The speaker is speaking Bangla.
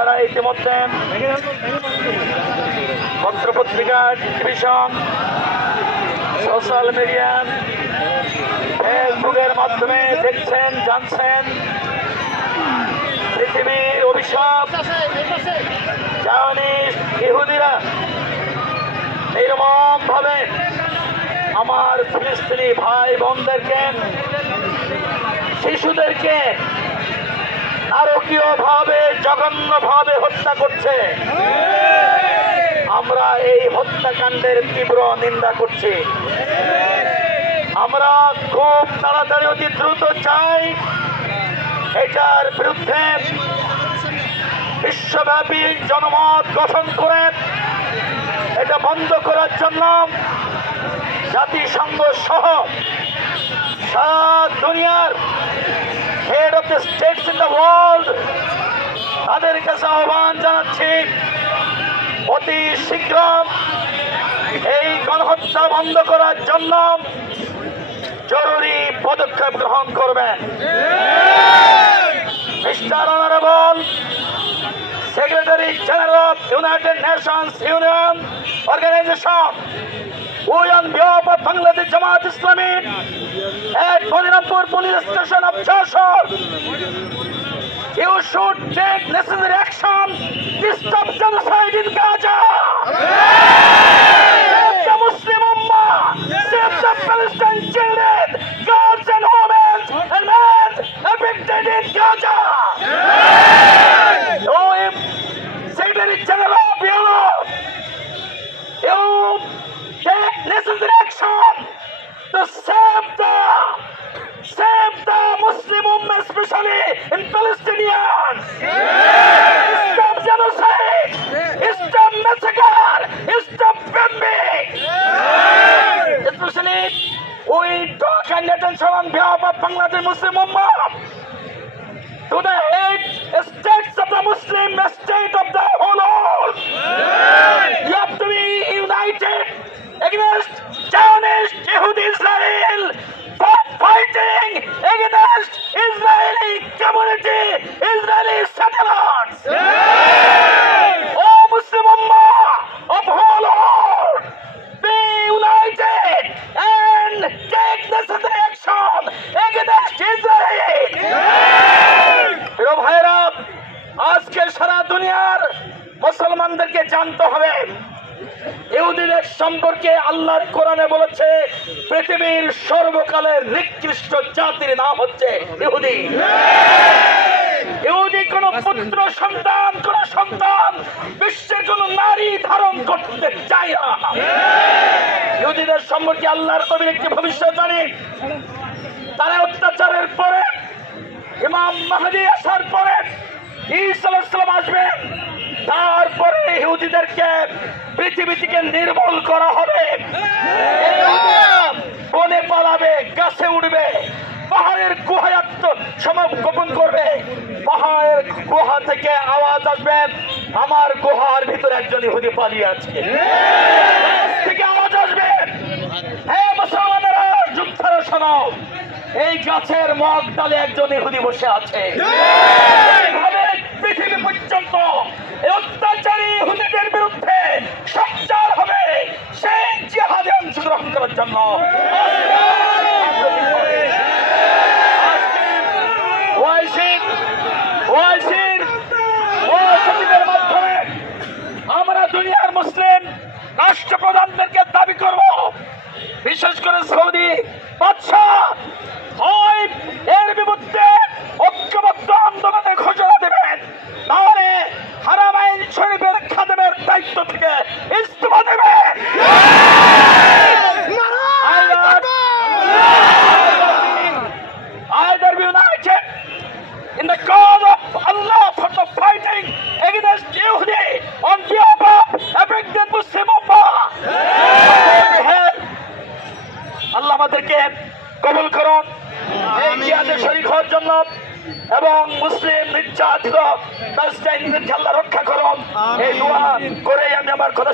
আপনারা ইতিমধ্যে পত্রপত্রিকা, টেলিভিশন, সোশ্যাল মিডিয়া, ফেসবুকের মাধ্যমে দেখছেন, জানছেন পৃথিবীর অভিশাপ জায়নিস্ট ইহুদিরা এইরকম ভাবে আমার ফিলিস্তিনি ভাই বোনদেরকে, শিশুদেরকে নারকীয় ভাবে, জঘন্য ভাবে হত্যা করছে। আমরা এই হত্যাকাণ্ডের তীব্র নিন্দা করছি। আমরা খুব তাড়াতাড়ি, অতি দ্রুত চাই এটার বিরুদ্ধে বিশ্বব্যাপী জনমত গঠন করে এটা বন্ধ করার জন্য জাতিসংঘ সহ সারা দুনিয়ার head of the states in the world তাদের কাছে আহ্বান জানাচ্ছি, অতি শীঘ্র এই গণহত্যা বন্ধ করার জন্য জরুরি পদক্ষেপ গ্রহণ করবেন। Mister honourable secretary general of United Nations union organisation, we on behalf of Bangladesh Jamaat Islami at Badinampur police station of Jashore, you should take necessary action to stop genocide in Gaza. Save the Muslim Ummah, save the Palestinian children, girls and women and men affected in Gaza. Secretary General of Europe, you take necessary action to save the Muslim Ummah, especially in Palestinians. Stop genocide, stop massacre, stop bombing. Especially, we talk and attention on behalf of Bangladesh Muslim Ummah to the head states of the Muslim state of the whole world. You have to be united against Zionist Yehudi Israel, for fighting against Israeli community, Israeli settlers. Oh Muslim Ummah of whole world, be united and take necessary action against Israel. প্রিয় ভাইরা, আজকে সারা দুনিয়ার মুসলমানদেরকে জানতে হবে ইহুদিদের সম্পর্কে আল্লাহর কোরআনে বলেছে পৃথিবীর সর্বকালের নিকৃষ্ট জাতির নাম হচ্ছে ইহুদি। ইহুদি কোন পুত্র সন্তান, কোন সন্তান বিশ্বের কোন নারী ধারণ করতে চায় না। ইহুদিদের সম্পর্কে আল্লাহর নবীর একটি ভবিষ্যৎবাণী, তারা অত্যাচারের পরে, ইমাম মাহদী আসার পরে, ঈসা আলাইহিস সালাম আসবেন, তারপরে ইহুদিদেরকে পৃথিবী থেকে নির্মূল করা হবে। বনে পালাবে, গাছে উঠবে, পাহাড়ের গুহায় আত্মসমর্পণ করবে। পাহাড়ের গুহা থেকে আওয়াজ আসবে, আমার গুহার ভিতরে একজন ইহুদি পালিয়ে আছে। থেকে আওয়াজ আসবে, হে মুসলমানেরা, যোদ্ধারা শোনো, এই গাছের মগ ডালে একজন ইহুদি বসে আছে। পৃথিবী পর্যন্ত এই অত্যাচারী ইহুদিদের বিরুদ্ধে সোচ্চার হবে সেই জিহাদে অংশগ্রহণ করার জন্য। মাধ্যমে আমরা দুনিয়ার মুসলিম রাষ্ট্রপ্রধানদেরকে দাবি করব, বিশেষ করে সৌদি বাদশাহ হয় এর বিরুদ্ধে ঐক্যবদ্ধ আন্দোলনের ঘোষণা দেবেন, তাহলে হারামাইন শরীফের খাদেমের দায়িত্ব থেকে ইস্তফা দেবেন। Either be united in the cause of Allah for the fighting against Yehudi on behalf of affected Muslim Ummah. আল্লাহ আমাদেরকে কবুল করুন এই জিহাদে শরীক হওয়ার জন্য, এবং মুসলিম নির্যাতিত প্যালেস্টাইনদেরকে আল্লাহ রক্ষা করুন। এই দোয়া করে আমি আমার কথা